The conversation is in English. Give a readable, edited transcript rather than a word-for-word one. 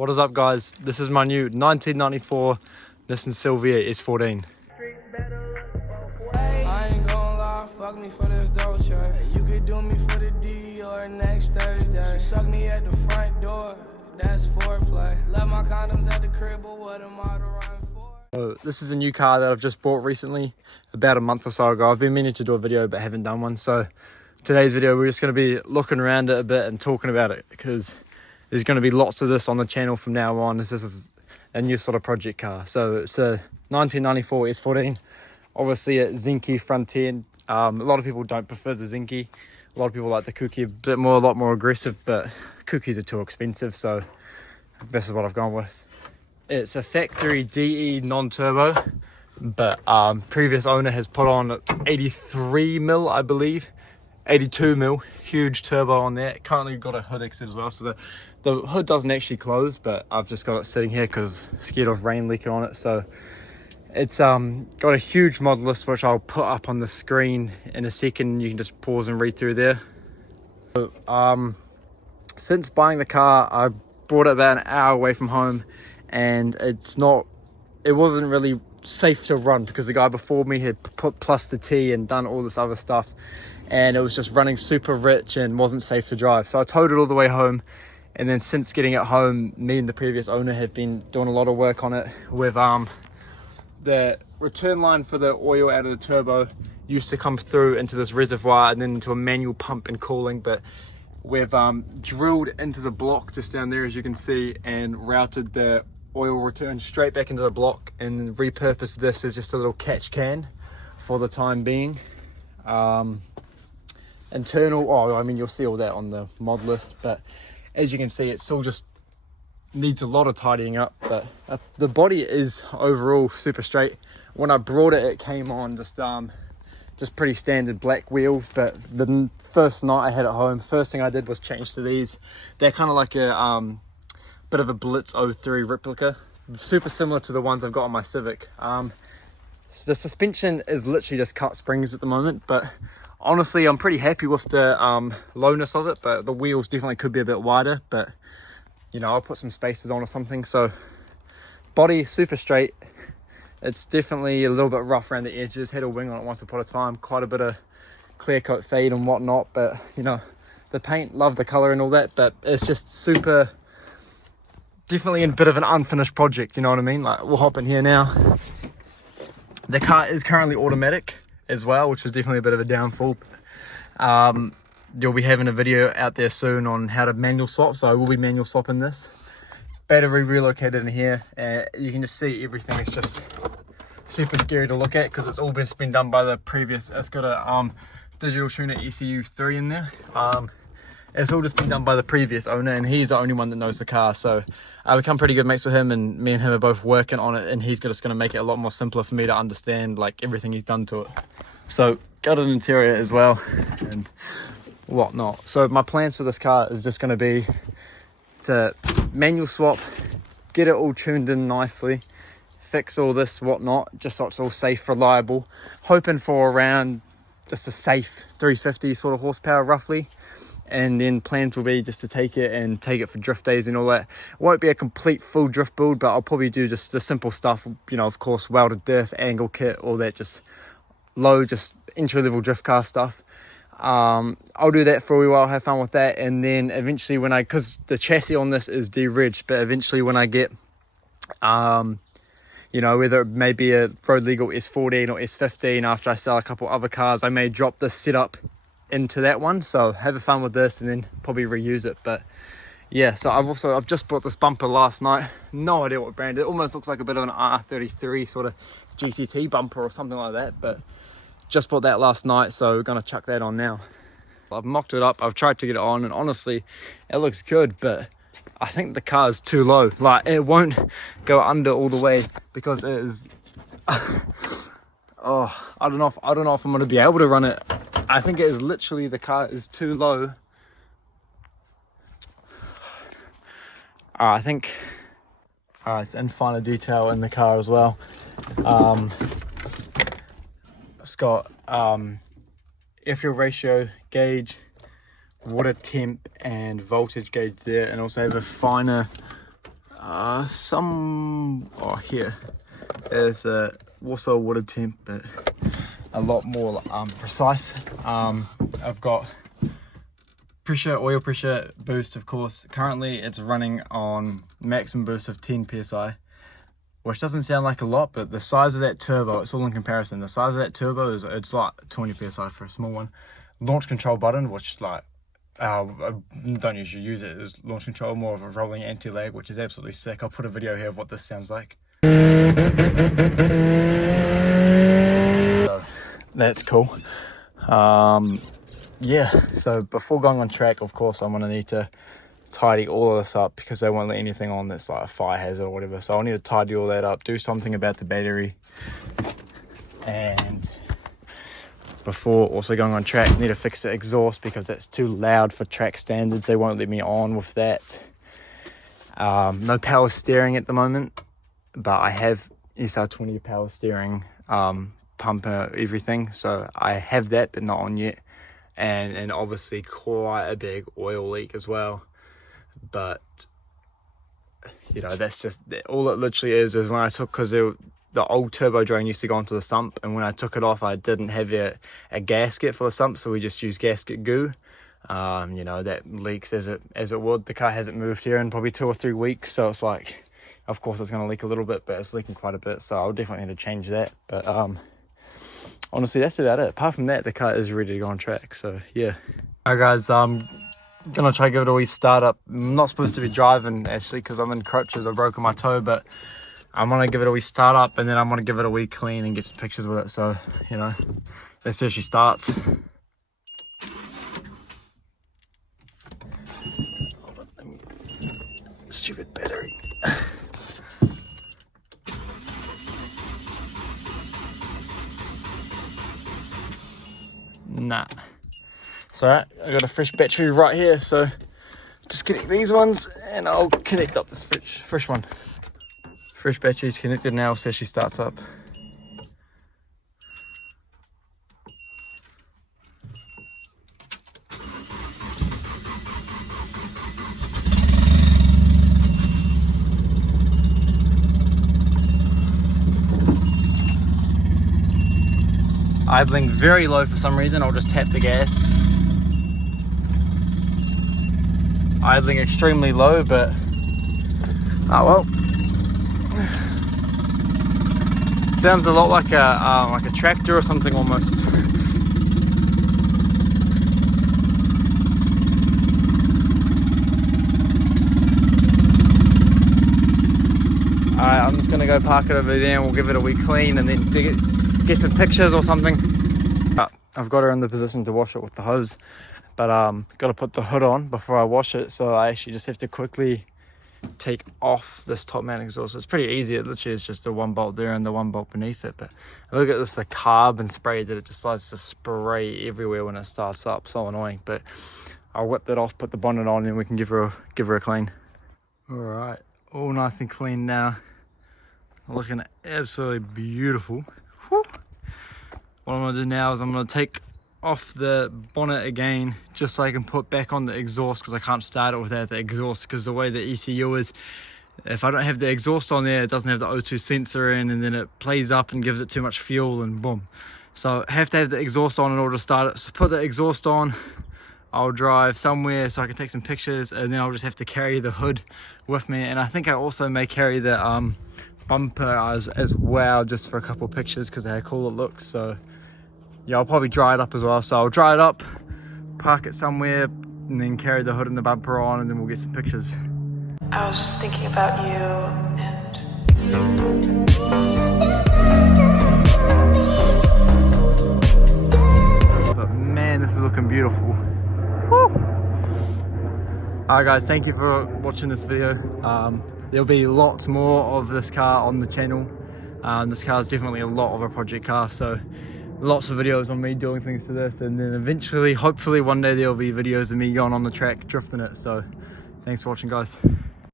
What is up, guys? This is my new 1994 Nissan Silvia S14. I ain't gonna lie, fuck me for this Dolce. You could do me for the D or next Thursday. She suck me at the front door, that's foreplay. Left my condoms at the crib, but what am I to run for? So this is a new car that I've just bought recently, about a month or so ago. I've been meaning to do a video but haven't done one. So today's video, we're just going to be looking around it a bit and talking about it, because there's going to be lots of this on the channel from now on. This is a new sort of project car. So it's a 1994 S14, obviously a Zinky Frontier. A lot of people don't prefer the Zinky. A lot of people like the Kuki a lot more aggressive, but Kukis are too expensive, so this is what I've gone with. It's a factory DE non-turbo, but previous owner has put on 83 mil, I believe, 82 mil, huge turbo on there. Currently got a hood exit as well, so the hood doesn't actually close, but I've just got it sitting here because scared of rain leaking on it. So it's got a huge mod list, which I'll put up on the screen in a second. You can just pause and read through there. So, since buying the car, I brought it about an hour away from home, and it wasn't really safe to run because the guy before me had put plus the T and done all this other stuff, and it was just running super rich and wasn't safe to drive. So I towed it all the way home, and then since getting it home, me and the previous owner have been doing a lot of work on it with the return line for the oil out of the turbo used to come through into this reservoir and then into a manual pump and cooling, but we've drilled into the block just down there, as you can see, and routed the oil return straight back into the block and repurposed this as just a little catch can for the time being. Internal, I mean, you'll see all that on the mod list, but as you can see, it still just needs a lot of tidying up, but the body is overall super straight. When I brought it, it came on just pretty standard black wheels, but the first night I had it home, first thing I did was change to these. They're kind of like a bit of a Blitz 03 replica, super similar to the ones I've got on my Civic. The suspension is literally just cut springs at the moment, but honestly I'm pretty happy with the lowness of it, but the wheels definitely could be a bit wider, but you know, I'll put some spacers on or something. So body super straight. It's definitely a little bit rough around the edges. Had a wing on it once upon a time, quite a bit of clear coat fade and whatnot, but you know, the paint, love the color and all that, but it's just super, definitely a bit of an unfinished project, you know what I mean? Like, we'll hop in here now. The car is currently automatic as well, which is definitely a bit of a downfall. You'll be having a video out there soon on how to manual swap, so I will be manual swapping this. Battery relocated in here, you can just see everything is just super scary to look at because it's all been done by the previous. It's got a digital tuner ECU 3 in there. It's all just been done by the previous owner, and he's the only one that knows the car, so I become pretty good mates with him, and me and him are both working on it, and he's just going to make it a lot more simpler for me to understand like everything he's done to it. So got an interior as well and whatnot. So my plans for this car is just going to be to manual swap, get it all tuned in nicely, fix all this whatnot, just so it's all safe, reliable, hoping for around just a safe 350 sort of horsepower roughly. And then plans will be just to take it for drift days and all that. It won't be a complete full drift build, but I'll probably do just the simple stuff, you know, of course, welded diff, angle kit, all that, just low, just entry level drift car stuff. I'll do that for a wee while, have fun with that, and then eventually when because the chassis on this is de-rigged, but eventually when I get you know, whether it may be a road legal S14 or S15, after I sell a couple other cars, I may drop this setup into that one, so have fun with this and then probably reuse it. But yeah, so I've just bought this bumper last night, no idea what brand. It almost looks like a bit of an R33 sort of GTT bumper or something like that, but just bought that last night, so we're gonna chuck that on now. I've mocked it up, I've tried to get it on, and honestly it looks good, but I think the car is too low. Like, it won't go under all the way because it is oh, I don't know if I'm gonna be able to run it. I think it is literally, the car is too low. I think it's in finer detail in the car as well. It's got air-fuel ratio gauge, water temp and voltage gauge there, and also have a finer Here is a also water temp, but a lot more precise. I've got pressure, oil pressure boost, of course. Currently it's running on maximum boost of 10 psi, which doesn't sound like a lot, but the size of that turbo, it's all in comparison. The size of that turbo is, it's like 20 psi for a small one. Launch control button, which like I don't usually use it as launch control, more of a rolling anti-lag, which is absolutely sick. I'll put a video here of what this sounds like. So that's cool. Yeah, so before going on track, of course, I'm gonna need to tidy all of this up because they won't let anything on that's like a fire hazard or whatever. So I'll need to tidy all that up, do something about the battery, and before also going on track, need to fix the exhaust because that's too loud for track standards. They won't let me on with that. No power steering at the moment, but I have s14 power steering, pump everything, so I have that but not on yet. And obviously quite a big oil leak as well, but you know, that's just all it literally is when I took, because the old turbo drain used to go into the sump, and when I took it off I didn't have a gasket for the sump, so we just used gasket goo. You know, that leaks as it would. The car hasn't moved here in probably 2 or 3 weeks, so it's like, of course it's going to leak a little bit, but it's leaking quite a bit, so I'll definitely need to change that. But honestly, that's about it. Apart from that, the car is ready to go on track, so yeah. Alright guys, I'm gonna try to give it a wee start up. I'm not supposed to be driving actually because I'm in crutches, I've broken my toe, but I'm gonna give it a wee start up and then I'm gonna give it a wee clean and get some pictures with it. So, you know, let's see if she starts. Hold on, let me... Stupid battery. Nah, it's alright. I got a fresh battery right here, so just connect these ones and I'll connect up this fresh one. Fresh battery's connected now, so she starts up. Idling very low for some reason. I'll just tap the gas. Idling extremely low, but oh well. Sounds a lot like a tractor or something almost. Alright, I'm just gonna go park it over there and we'll give it a wee clean and then get some pictures or something. I've got her in the position to wash it with the hose, but got to put the hood on before I wash it, so I actually just have to quickly take off this top mount exhaust. So it's pretty easy. It literally is just the one bolt there and the one bolt beneath it, but look at this, the carbon spray that it just likes to spray everywhere when it starts up. So annoying. But I'll whip that off, put the bonnet on, and we can give her a clean. All right, all nice and clean now, looking absolutely beautiful. Whew. What I'm going to do now is I'm going to take off the bonnet again just so I can put back on the exhaust, because I can't start it without the exhaust, because the way the ECU is, if I don't have the exhaust on there, it doesn't have the O2 sensor in, and then it plays up and gives it too much fuel and boom. So I have to have the exhaust on in order to start it. So put the exhaust on, I'll drive somewhere so I can take some pictures, and then I'll just have to carry the hood with me. And I think I also may carry the bumper as well, just for a couple of pictures because of how cool it looks. So yeah, I'll probably dry it up as well. So I'll dry it up, park it somewhere, and then carry the hood and the bumper on, and then we'll get some pictures. I was just thinking about you and... But man, this is looking beautiful. Woo! Alright guys, thank you for watching this video. There'll be lots more of this car on the channel. This car is definitely a lot of a project car, so lots of videos on me doing things to this, and then eventually, hopefully one day, there'll be videos of me going on the track drifting it. So thanks for watching guys.